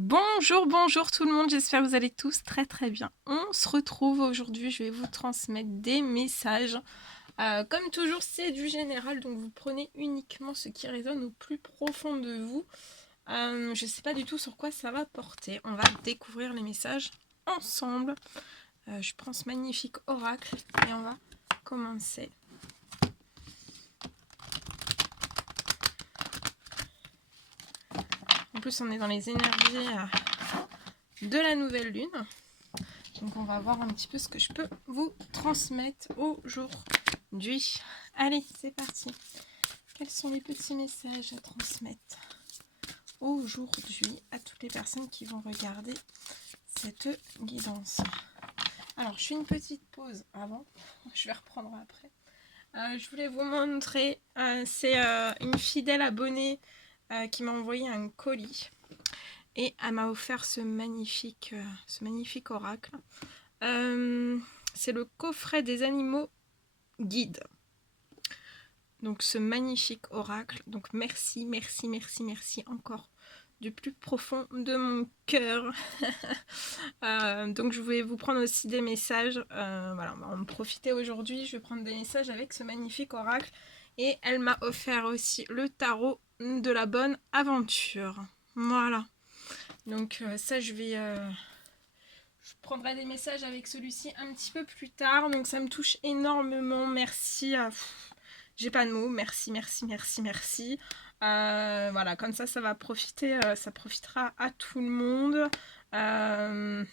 Bonjour, bonjour tout le monde, j'espère que vous allez tous très bien. On se retrouve aujourd'hui, je vais vous transmettre des messages. Comme toujours, c'est du général, donc vous prenez uniquement ce qui résonne au plus profond de vous. Je ne sais pas du tout sur quoi ça va porter. On va découvrir les messages ensemble. Je prends ce magnifique oracle et on va commencer. En plus, on est dans les énergies de la nouvelle lune. Donc on va voir un petit peu ce que je peux vous transmettre aujourd'hui. Allez, c'est parti. Quels sont les petits messages à transmettre aujourd'hui à toutes les personnes qui vont regarder cette guidance? Alors, je fais une petite pause avant. Je vais reprendre après. Je voulais vous montrer, c'est une fidèle abonnée qui m'a envoyé un colis. Et elle m'a offert ce magnifique oracle. C'est le coffret des animaux guides. Donc ce magnifique oracle. Donc merci encore du plus profond de mon cœur. Donc je voulais vous prendre aussi des messages. Voilà, on va en profiter aujourd'hui. Je vais prendre des messages avec ce magnifique oracle. Et elle m'a offert aussi le tarot de la bonne aventure. Voilà. Donc ça je prendrai des messages avec celui-ci un petit peu plus tard. Donc ça me touche énormément. Merci. J'ai pas de mots. Merci. Voilà, comme ça va profiter. Ça profitera à tout le monde. Voilà,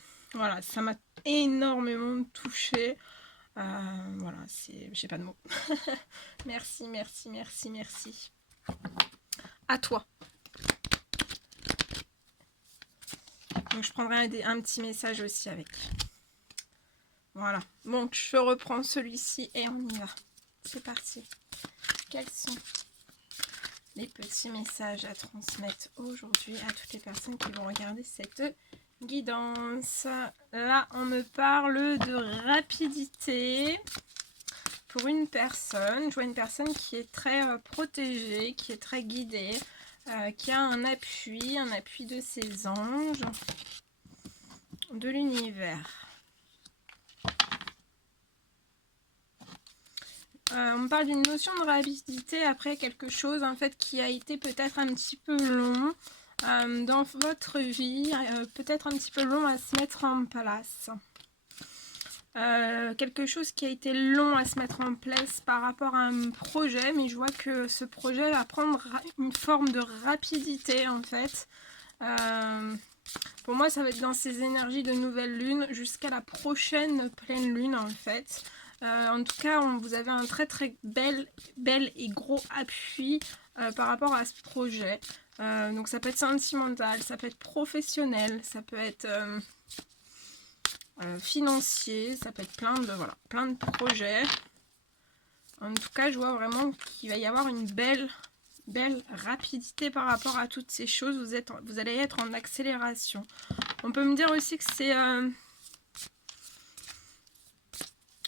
ça m'a énormément touché. Voilà, j'ai pas de mots. Merci. À toi. Donc je prendrai un petit message aussi avec. Voilà. Donc je reprends celui-ci et on y va. C'est parti. Quels sont les petits messages à transmettre aujourd'hui à toutes les personnes qui vont regarder cette guidance? Là, on me parle de rapidité pour une personne. Je vois une personne qui est très protégée, qui est très guidée, qui a un appui de ses anges, de l'univers. On me parle d'une notion de rapidité après quelque chose en fait qui a été peut-être un petit peu long dans votre vie, peut-être un petit peu long à se mettre en place. Quelque chose qui a été long à se mettre en place par rapport à un projet, mais je vois que ce projet va prendre une forme de rapidité en fait. Pour moi, ça va être dans ces énergies de nouvelle lune jusqu'à la prochaine pleine lune en fait. En tout cas, vous avez un très bel et gros appui par rapport à ce projet. Donc ça peut être sentimental, ça peut être professionnel, ça peut être financier, ça peut être plein de projets. En tout cas, je vois vraiment qu'il va y avoir une belle rapidité par rapport à toutes ces choses. Vous allez être en accélération. On peut me dire aussi que c'est...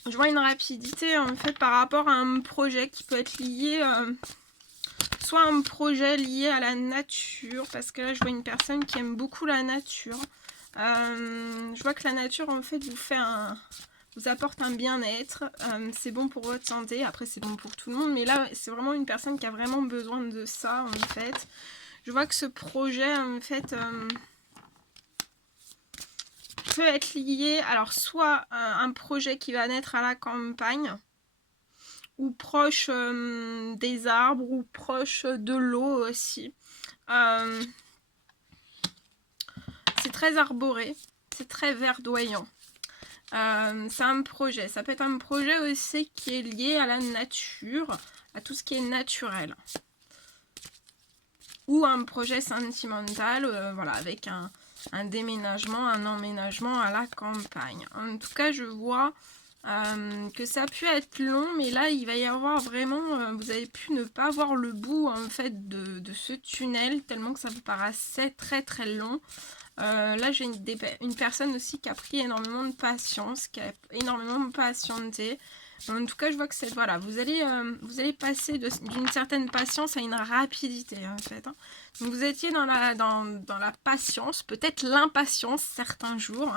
je vois une rapidité en fait par rapport à un projet qui peut être lié... soit un projet lié à la nature, parce que là je vois une personne qui aime beaucoup la nature. Je vois que la nature en fait vous apporte un bien-être, c'est bon pour votre santé, après c'est bon pour tout le monde, mais là c'est vraiment une personne qui a vraiment besoin de ça en fait. Je vois que ce projet en fait peut être lié, alors soit un projet qui va naître à la campagne, ou proche des arbres, ou proche de l'eau aussi. C'est très arboré, c'est très verdoyant. C'est un projet, ça peut être un projet aussi qui est lié à la nature, à tout ce qui est naturel. Ou un projet sentimental, voilà, avec un déménagement, un emménagement à la campagne. En tout cas, je vois que ça a pu être long, mais là, il va y avoir vraiment... vous avez pu ne pas voir le bout, en fait, de ce tunnel, tellement que ça vous paraissait très long. Là, j'ai une personne aussi qui a pris énormément de patience, qui a énormément patienté. En tout cas, je vois que c'est voilà, vous allez passer d'une certaine patience à une rapidité en fait. Hein. Donc vous étiez dans la patience, peut-être l'impatience certains jours,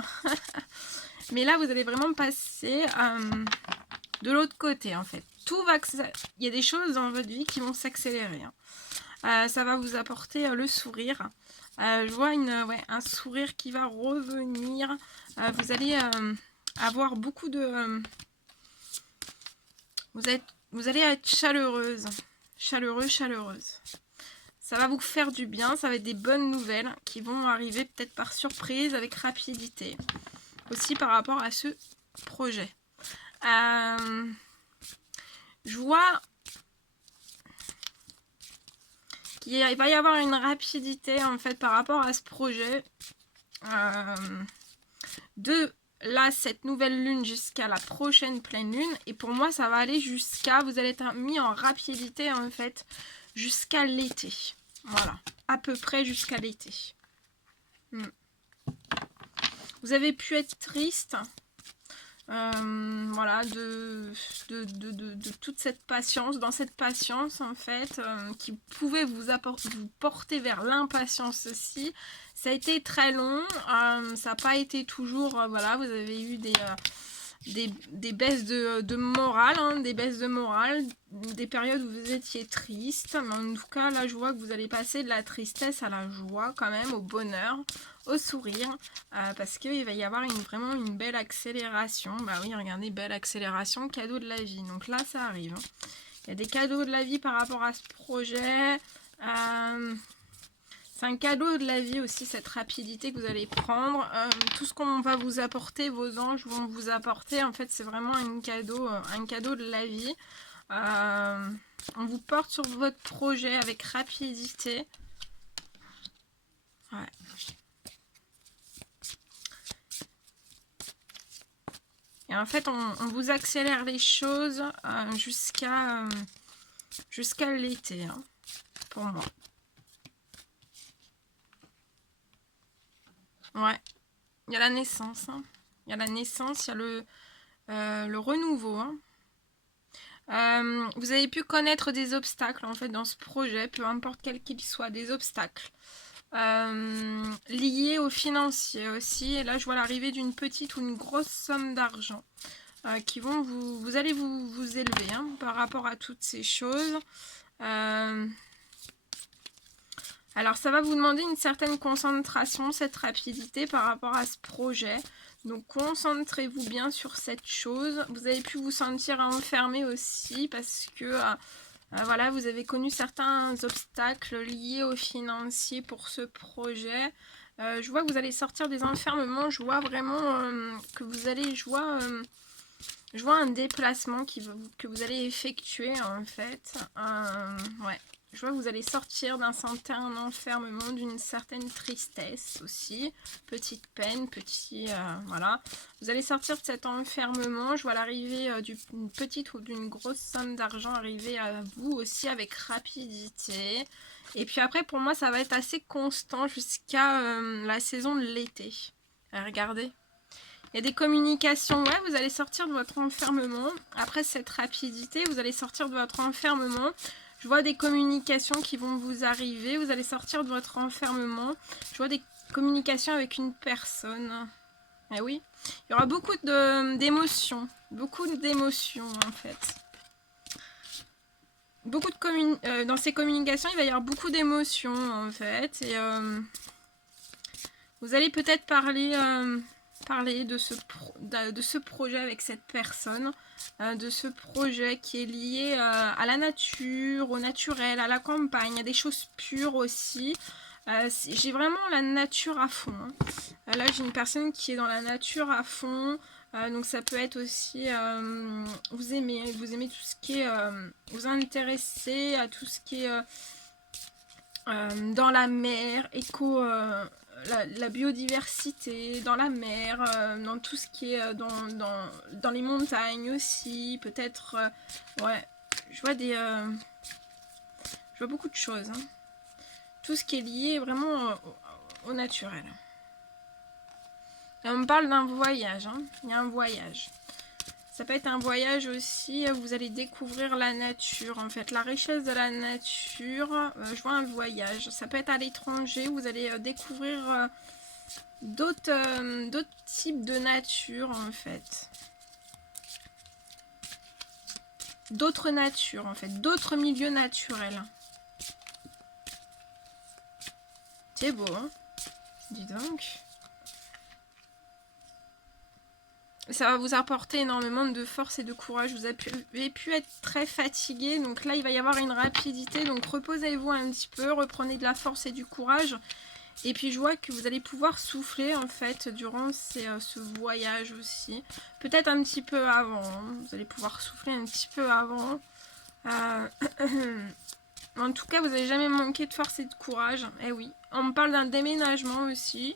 mais là vous allez vraiment passer de l'autre côté en fait. Il y a des choses dans votre vie qui vont s'accélérer. Hein. Ça va vous apporter le sourire. Je vois un sourire qui va revenir. Vous allez avoir beaucoup de vous allez être chaleureuse, chaleureuse. Ça va vous faire du bien, ça va être des bonnes nouvelles qui vont arriver peut-être par surprise avec rapidité. Aussi par rapport à ce projet. Je vois qu'il va y avoir une rapidité en fait par rapport à ce projet. De là, cette nouvelle lune jusqu'à la prochaine pleine lune. Et pour moi, ça va aller jusqu'à... Vous allez être mis en rapidité, en fait, jusqu'à l'été. Voilà. À peu près jusqu'à l'été. Vous avez pu être triste. Voilà, de toute cette patience, dans cette patience en fait, qui pouvait vous porter vers l'impatience aussi. Ça a été très long, ça n'a pas été toujours, voilà, vous avez eu des baisses de morale, hein, des baisses de morale, des périodes où vous étiez triste, mais en tout cas là je vois que vous allez passer de la tristesse à la joie quand même, au bonheur, au sourire, parce qu'il va y avoir vraiment une belle accélération. Bah oui, regardez, belle accélération, cadeau de la vie, donc là ça arrive. Hein. Il y a des cadeaux de la vie par rapport à ce projet. C'est un cadeau de la vie aussi, cette rapidité que vous allez prendre. Tout ce qu'on va vous apporter, vos anges vont vous apporter. En fait, c'est vraiment un cadeau de la vie. On vous porte sur votre projet avec rapidité. Ouais. Et en fait, on vous accélère les choses jusqu'à l'été, hein, pour moi. Ouais, il y a la naissance. Hein. Il y a la naissance, il y a le renouveau. Hein. Vous avez pu connaître des obstacles en fait dans ce projet, peu importe quel qu'il soit, des obstacles. Liés au financier aussi. Et là, je vois l'arrivée d'une petite ou une grosse somme d'argent qui vont vous allez vous élever hein, par rapport à toutes ces choses. Alors, ça va vous demander une certaine concentration, cette rapidité par rapport à ce projet. Donc, concentrez-vous bien sur cette chose. Vous avez pu vous sentir enfermé aussi parce que... voilà, vous avez connu certains obstacles liés au financier pour ce projet. Je vois que vous allez sortir des enfermements. Je vois vraiment que vous allez... Je vois un déplacement que vous allez effectuer en fait. Ouais. Je vois que vous allez sortir d'un certain enfermement, d'une certaine tristesse aussi. Petite peine, voilà. Vous allez sortir de cet enfermement. Je vois l'arrivée d'une petite ou d'une grosse somme d'argent arriver à vous aussi avec rapidité. Et puis après, pour moi, ça va être assez constant jusqu'à la saison de l'été. Regardez. Il y a des communications, ouais, vous allez sortir de votre enfermement. Après cette rapidité, vous allez sortir de votre enfermement. Je vois des communications qui vont vous arriver. Vous allez sortir de votre enfermement. Je vois des communications avec une personne. Eh oui, il y aura beaucoup d'émotions. Beaucoup d'émotions, en fait. Dans ces communications, il va y avoir beaucoup d'émotions, en fait. Et vous allez peut-être parler de ce projet avec cette personne, de ce projet qui est lié à la nature, au naturel, à la campagne, à des choses pures aussi. J'ai vraiment la nature à fond. Hein. Là, j'ai une personne qui est dans la nature à fond. Donc ça peut être aussi vous aimez tout ce qui est vous intéressez à tout ce qui est dans la mer, la biodiversité, dans la mer, dans tout ce qui est dans les montagnes aussi, peut-être, ouais, je vois beaucoup de choses, hein. Tout ce qui est lié vraiment au naturel. Et on me parle d'un voyage, hein. Il y a un voyage. Ça peut être un voyage aussi, vous allez découvrir la nature, en fait, la richesse de la nature. Je vois un voyage, ça peut être à l'étranger, vous allez découvrir d'autres types de nature, en fait. D'autres natures, en fait, d'autres milieux naturels. C'est beau, hein? Dis donc. Ça va vous apporter énormément de force et de courage. Vous avez pu être très fatigué. Donc là, il va y avoir une rapidité. Donc reposez-vous un petit peu. Reprenez de la force et du courage. Et puis je vois que vous allez pouvoir souffler en fait durant ce voyage aussi. Peut-être un petit peu avant. Hein. Vous allez pouvoir souffler un petit peu avant. En tout cas, vous n'allez jamais manquer de force et de courage. Eh oui. On me parle d'un déménagement aussi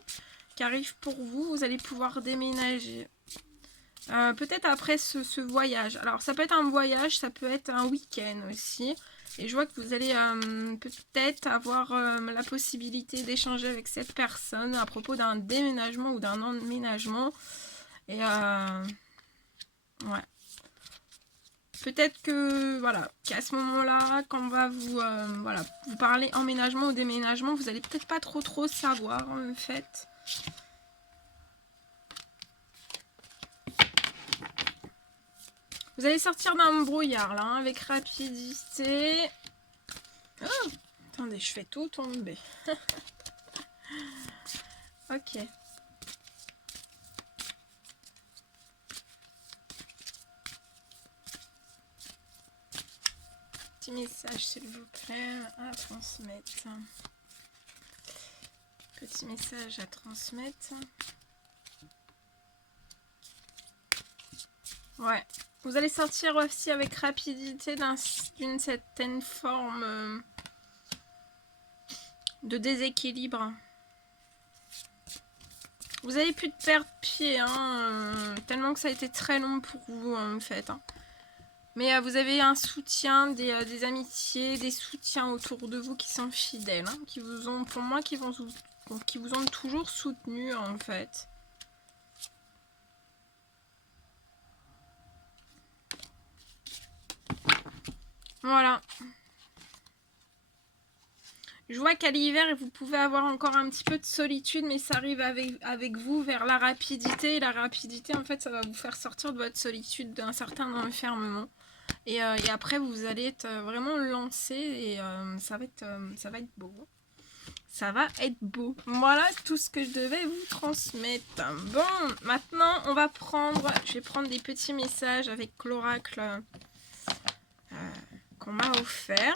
qui arrive pour vous. Vous allez pouvoir déménager. Peut-être après ce voyage. Alors ça peut être un voyage, ça peut être un week-end aussi. Et je vois que vous allez peut-être avoir la possibilité d'échanger avec cette personne à propos d'un déménagement ou d'un emménagement. Et ouais. Peut-être que voilà, qu'à ce moment-là, quand on va vous vous parler emménagement ou déménagement, vous allez peut-être pas trop savoir en fait. Vous allez sortir d'un brouillard là, hein, avec rapidité. Oh, attendez, je fais tout tomber. Ok. Petit message s'il vous plaît à transmettre. Petit message à transmettre. Ouais. Vous allez sortir aussi avec rapidité d'une certaine forme de déséquilibre. Vous avez plus de perdre pied, hein, tellement que ça a été très long pour vous en fait. Hein. Mais vous avez un soutien, des amitiés, des soutiens autour de vous qui sont fidèles, hein, qui vous ont, pour moi, qui vous ont toujours soutenu en fait. Voilà. Je vois qu'à l'hiver, vous pouvez avoir encore un petit peu de solitude, mais ça arrive avec vous vers la rapidité. Et la rapidité, en fait, ça va vous faire sortir de votre solitude, d'un certain enfermement. Et après, vous allez être vraiment lancé et ça va être beau. Ça va être beau. Voilà tout ce que je devais vous transmettre. Bon, maintenant, je vais prendre des petits messages avec l'oracle qu'on m'a offert.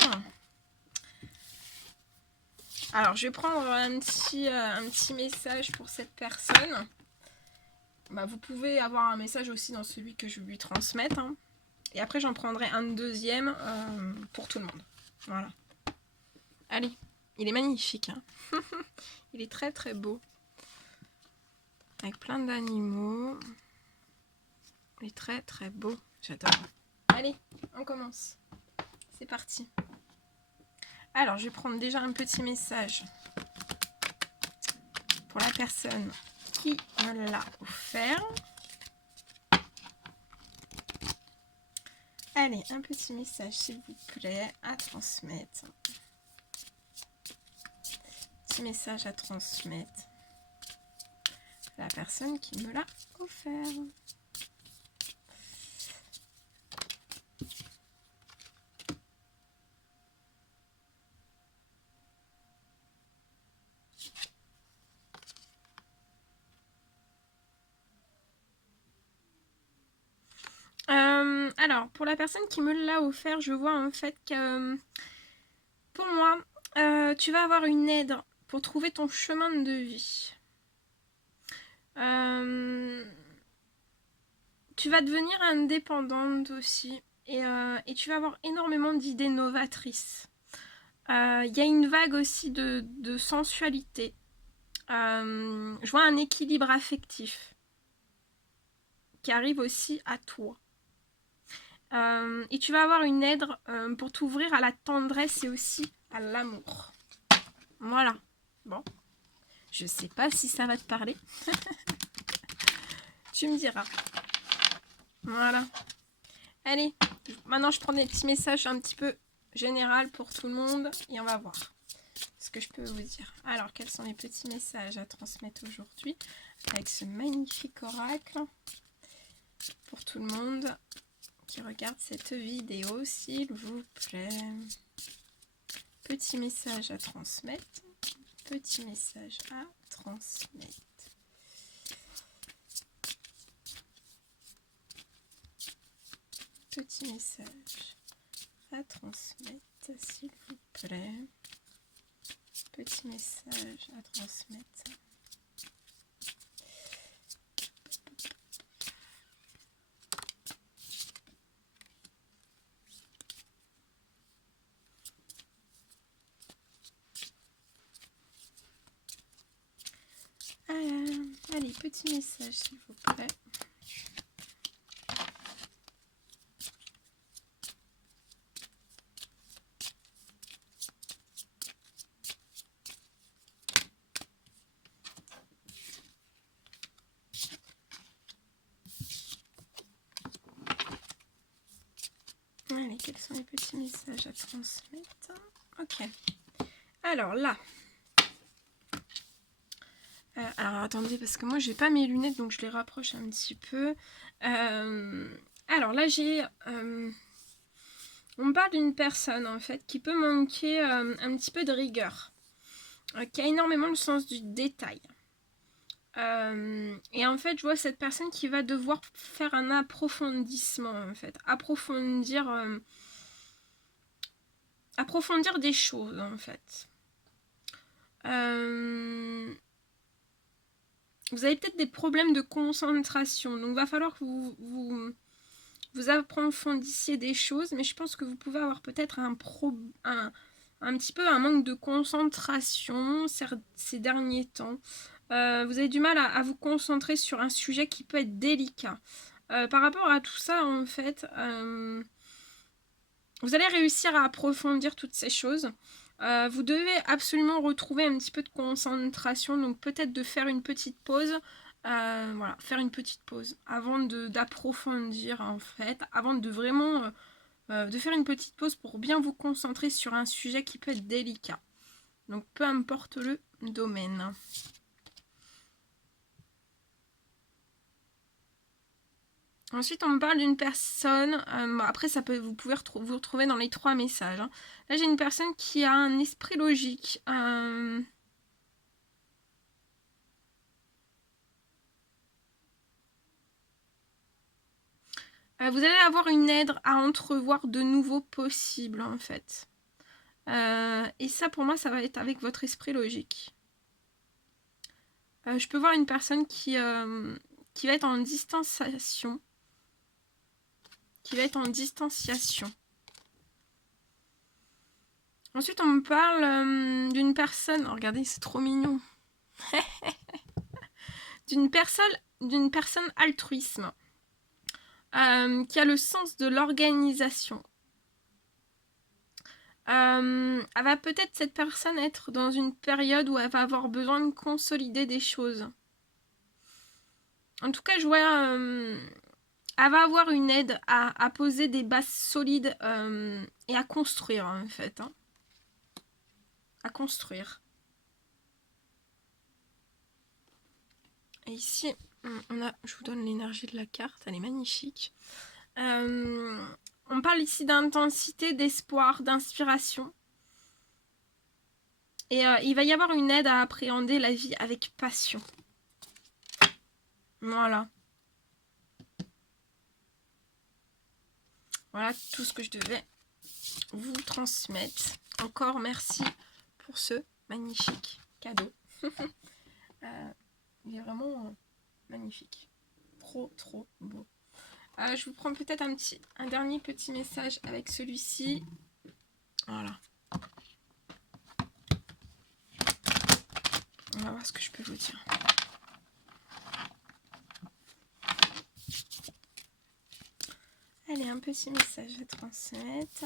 Alors, je vais prendre un petit message pour cette personne. Bah, vous pouvez avoir un message aussi dans celui que je lui transmette. Hein. Et après, j'en prendrai un deuxième pour tout le monde. Voilà. Allez, il est magnifique. Hein. Il est très beau. Avec plein d'animaux. Il est très beau. J'adore. Allez, on commence. C'est parti. Alors, je vais prendre déjà un petit message pour la personne qui me l'a offert. Allez, un petit message, s'il vous plaît, à transmettre. Petit message à transmettre à la personne qui me l'a offert. Alors, pour la personne qui me l'a offert, je vois en fait que pour moi, tu vas avoir une aide pour trouver ton chemin de vie. Tu vas devenir indépendante aussi et tu vas avoir énormément d'idées novatrices. Il y a une vague aussi de sensualité. Je vois un équilibre affectif qui arrive aussi à toi. Et tu vas avoir une aide pour t'ouvrir à la tendresse et aussi à l'amour. Voilà. Bon. Je sais pas si ça va te parler. Tu me diras. Voilà. Allez, maintenant je prends des petits messages un petit peu général pour tout le monde et on va voir ce que je peux vous dire. Alors, quels sont les petits messages à transmettre aujourd'hui avec ce magnifique oracle pour tout le monde qui regarde cette vidéo, s'il vous plaît. Petit message à transmettre. Petit message à transmettre. Petit message à transmettre, s'il vous plaît. Petit message à transmettre. Allez, petit message, s'il vous plaît. Allez, quels sont les petits messages à transmettre? Ok. Alors là. Alors attendez, parce que moi j'ai pas mes lunettes, donc je les rapproche un petit peu. Alors là j'ai... on parle d'une personne en fait qui peut manquer un petit peu de rigueur. Qui a énormément le sens du détail. Et en fait, je vois cette personne qui va devoir faire un approfondissement en fait. Approfondir des choses en fait. Vous avez peut-être des problèmes de concentration, donc il va falloir que vous approfondissiez des choses, mais je pense que vous pouvez avoir peut-être un petit peu un manque de concentration ces derniers temps. Vous avez du mal à vous concentrer sur un sujet qui peut être délicat. Par rapport à tout ça, en fait, vous allez réussir à approfondir toutes ces choses. Vous devez absolument retrouver un petit peu de concentration, donc peut-être de faire une petite pause. Voilà, faire une petite pause avant d'approfondir en fait, avant de vraiment de faire une petite pause pour bien vous concentrer sur un sujet qui peut être délicat. Donc peu importe le domaine. Ensuite, on me parle d'une personne. Après, vous pouvez vous retrouver dans les 3 messages. Hein. Là, j'ai une personne qui a un esprit logique. Vous allez avoir une aide à entrevoir de nouveaux possibles, en fait. Et ça, pour moi, ça va être avec votre esprit logique. Je peux voir une personne qui va être en distanciation. Ensuite, on me parle d'une personne... Oh, regardez, c'est trop mignon. d'une personne altruisme. Qui a le sens de l'organisation. Elle va peut-être, cette personne, être dans une période où elle va avoir besoin de consolider des choses. En tout cas, je vois... elle va avoir une aide à poser des bases solides et à construire, en fait. Hein. À construire. Et ici, je vous donne l'énergie de la carte, elle est magnifique. On parle ici d'intensité, d'espoir, d'inspiration. Et il va y avoir une aide à appréhender la vie avec passion. Voilà. Voilà tout ce que je devais vous transmettre. Encore merci pour ce magnifique cadeau. Il est vraiment magnifique. Trop, trop beau. Je vous prends peut-être un dernier petit message avec celui-ci. Voilà. On va voir ce que je peux vous dire. Allez, un petit message à transmettre.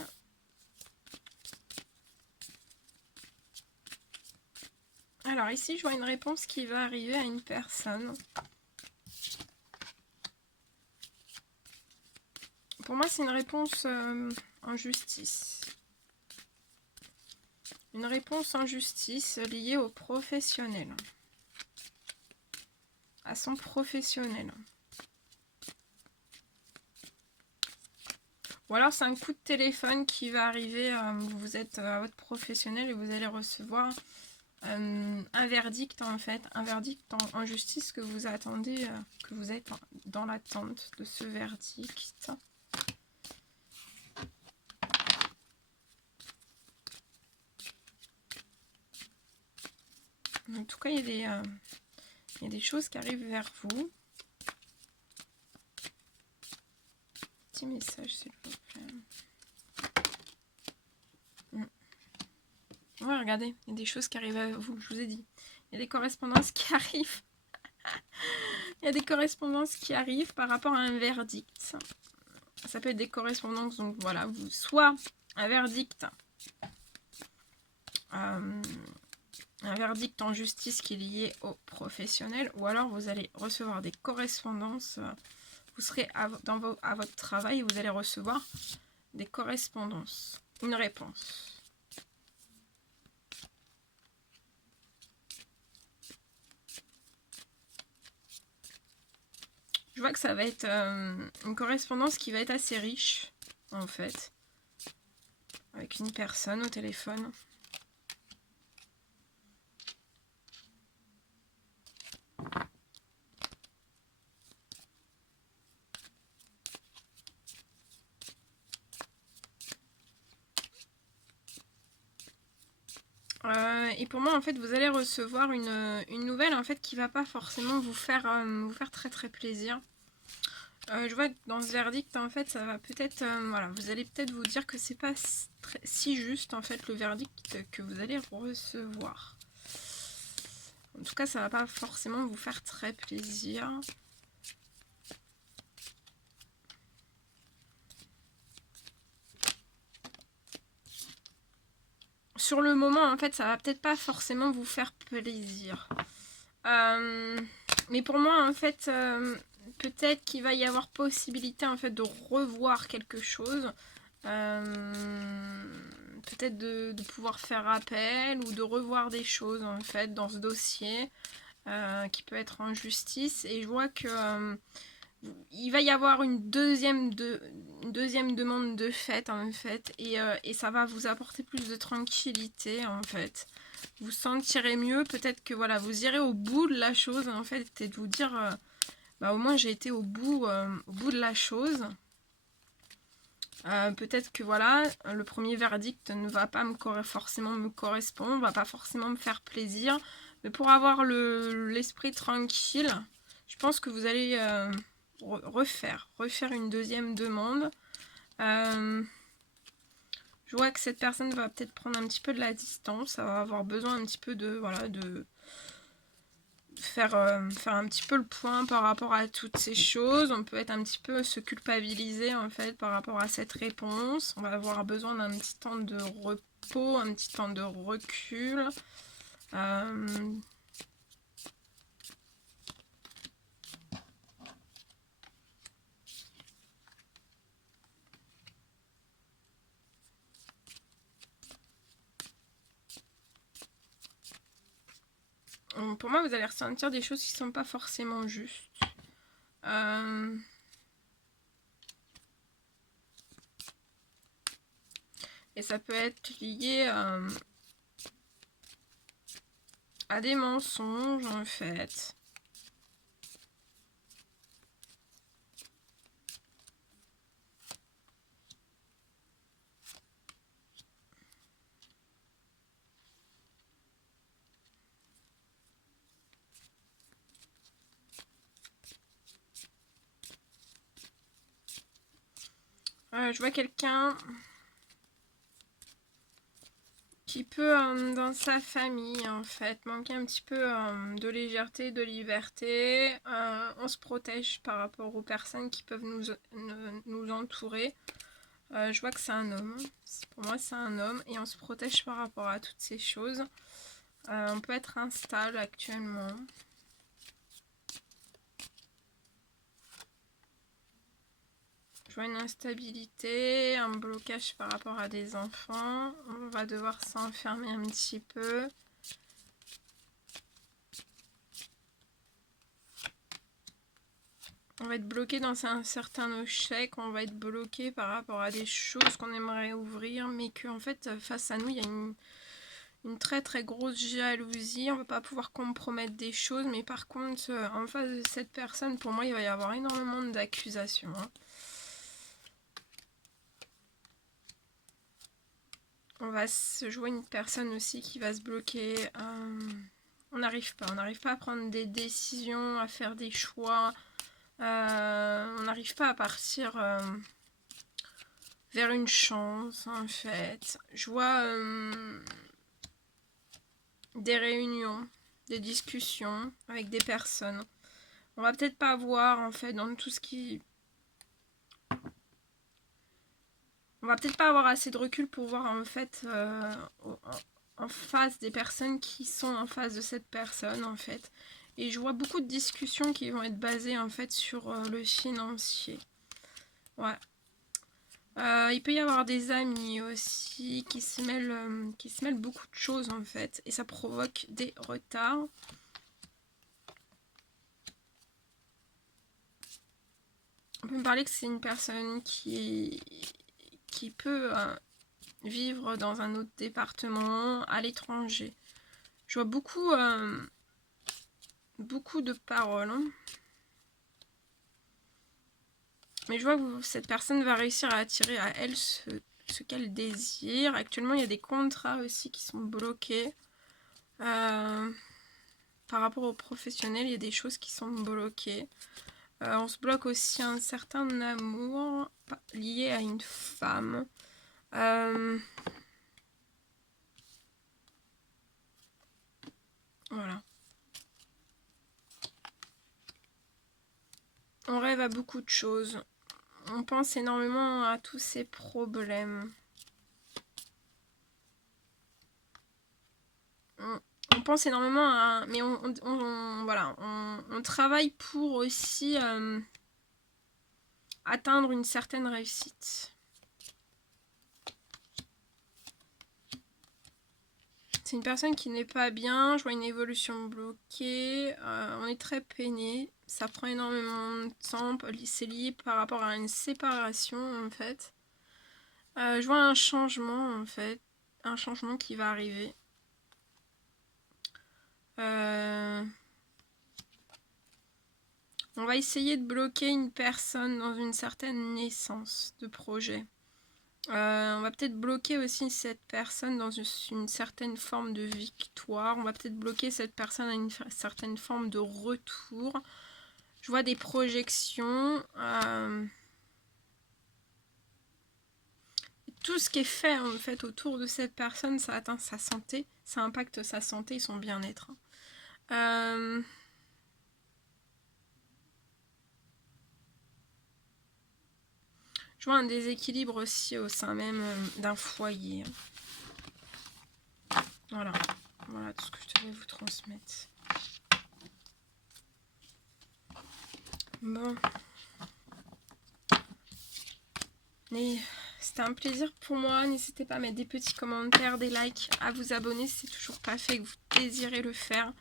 Alors ici, je vois une réponse qui va arriver à une personne. Pour moi, c'est une réponse en justice. Une réponse en justice liée au professionnel. À son professionnel. Ou alors c'est un coup de téléphone qui va arriver, vous êtes à votre professionnel et vous allez recevoir un verdict en fait, un verdict en justice que vous attendez, que vous êtes dans l'attente de ce verdict. En tout cas, il y a des choses qui arrivent vers vous. Petit message s'il vous plaît. Ouais, regardez, il y a des choses qui arrivent à vous, je vous ai dit. Il y a des correspondances qui arrivent. Il y a des correspondances qui arrivent par rapport à un verdict. Ça peut être des correspondances, donc voilà, soit un verdict, un verdict en justice qui est lié au professionnel, ou alors vous allez recevoir des correspondances. Vous serez à votre travail et vous allez recevoir des correspondances, une réponse. Je vois que ça va être une correspondance qui va être assez riche, en fait. Avec une personne au téléphone. Et pour moi, en fait, vous allez recevoir une nouvelle, en fait, qui va pas forcément vous faire très très plaisir. Je vois que dans ce verdict, en fait, ça va peut-être, voilà, vous allez peut-être vous dire que c'est pas si juste, en fait, le verdict que vous allez recevoir. En tout cas, ça va pas forcément vous faire très plaisir. Sur le moment, en fait, ça va peut-être pas forcément vous faire plaisir. Mais pour moi, en fait, peut-être qu'il va y avoir possibilité, en fait, de revoir quelque chose. Peut-être de pouvoir faire appel ou de revoir des choses, en fait, dans ce dossier qui peut être en justice. Et je vois que il va y avoir une deuxième demande de fait, en fait, et ça va vous apporter plus de tranquillité, en fait. Vous sentirez mieux, peut-être que voilà, vous irez au bout de la chose, en fait, et de vous dire, bah, au moins j'ai été au bout de la chose. Peut-être que voilà, le premier verdict ne va pas forcément me correspondre, va pas forcément me faire plaisir, mais pour avoir l'esprit tranquille, je pense que vous allez refaire une deuxième demande. Je vois que cette personne va peut-être prendre un petit peu de la distance, ça va avoir besoin un petit peu de voilà de faire un petit peu le point par rapport à toutes ces choses. On peut être un petit peu se culpabiliser en fait par rapport à cette réponse. On va avoir besoin d'un petit temps de repos, un petit temps de recul. Pour moi, vous allez ressentir des choses qui ne sont pas forcément justes. Et ça peut être lié à des mensonges, en fait. Je vois quelqu'un qui peut, dans sa famille, en fait, manquer un petit peu de légèreté, de liberté. On se protège par rapport aux personnes qui peuvent nous entourer. Je vois que c'est un homme. Pour moi, c'est un homme. Et on se protège par rapport à toutes ces choses. On peut être instable actuellement. Je vois une instabilité, un blocage par rapport à des enfants. On va devoir s'enfermer un petit peu. On va être bloqué dans un certain échec, on va être bloqué par rapport à des choses qu'on aimerait ouvrir, mais qu'en fait, face à nous, il y a une très très grosse jalousie. On ne va pas pouvoir compromettre des choses, mais par contre, en face de cette personne, pour moi, il va y avoir énormément d'accusations. Hein. On va se jouer une personne aussi qui va se bloquer. On n'arrive pas à prendre des décisions, à faire des choix. On n'arrive pas à partir vers une chance en fait. Je vois des réunions, des discussions avec des personnes. On va peut-être pas avoir en fait dans tout ce qui... On va peut-être pas avoir assez de recul pour voir en fait en face des personnes qui sont en face de cette personne en fait. Et je vois beaucoup de discussions qui vont être basées en fait sur le financier. Ouais. Il peut y avoir des amis aussi qui se mêlent beaucoup de choses en fait. Et ça provoque des retards. On peut me parler que c'est une personne qui peut vivre dans un autre département, à l'étranger. Je vois beaucoup de paroles. Hein. Mais je vois que cette personne va réussir à attirer à elle ce qu'elle désire. Actuellement, il y a des contrats aussi qui sont bloqués. Par rapport aux professionnels, il y a des choses qui sont bloquées. On se bloque aussi un certain amour lié à une femme. Voilà. On rêve à beaucoup de choses. On pense énormément à tous ces problèmes. On pense énormément à... Mais voilà, on travaille pour aussi atteindre une certaine réussite. C'est une personne qui n'est pas bien. Je vois une évolution bloquée. On est très peiné. Ça prend énormément de temps. C'est lié par rapport à une séparation en fait. Je vois un changement en fait. Un changement qui va arriver. On va essayer de bloquer une personne dans une certaine naissance de projet. On va peut-être bloquer aussi cette personne dans une certaine forme de victoire. On va peut-être bloquer cette personne à une certaine forme de retour. Je vois des projections. Tout ce qui est fait en fait autour de cette personne, ça atteint sa santé. Ça impacte sa santé et son bien-être. Je vois un déséquilibre aussi au sein même d'un foyer. Voilà. Voilà tout ce que je devais vous transmettre. Bon. Mais c'était un plaisir pour moi. N'hésitez pas à mettre des petits commentaires, des likes, à vous abonner si c'est toujours pas fait et que vous désirez le faire.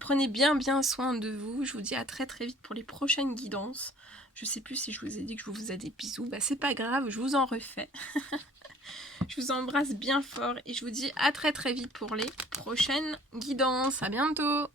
Prenez bien soin de vous. Je vous dis à très vite pour les prochaines guidances. Je sais plus si je vous ai dit que je vous faisais des bisous. Bah c'est pas grave, je vous en refais. Je vous embrasse bien fort et je vous dis à très vite pour les prochaines guidances. À bientôt!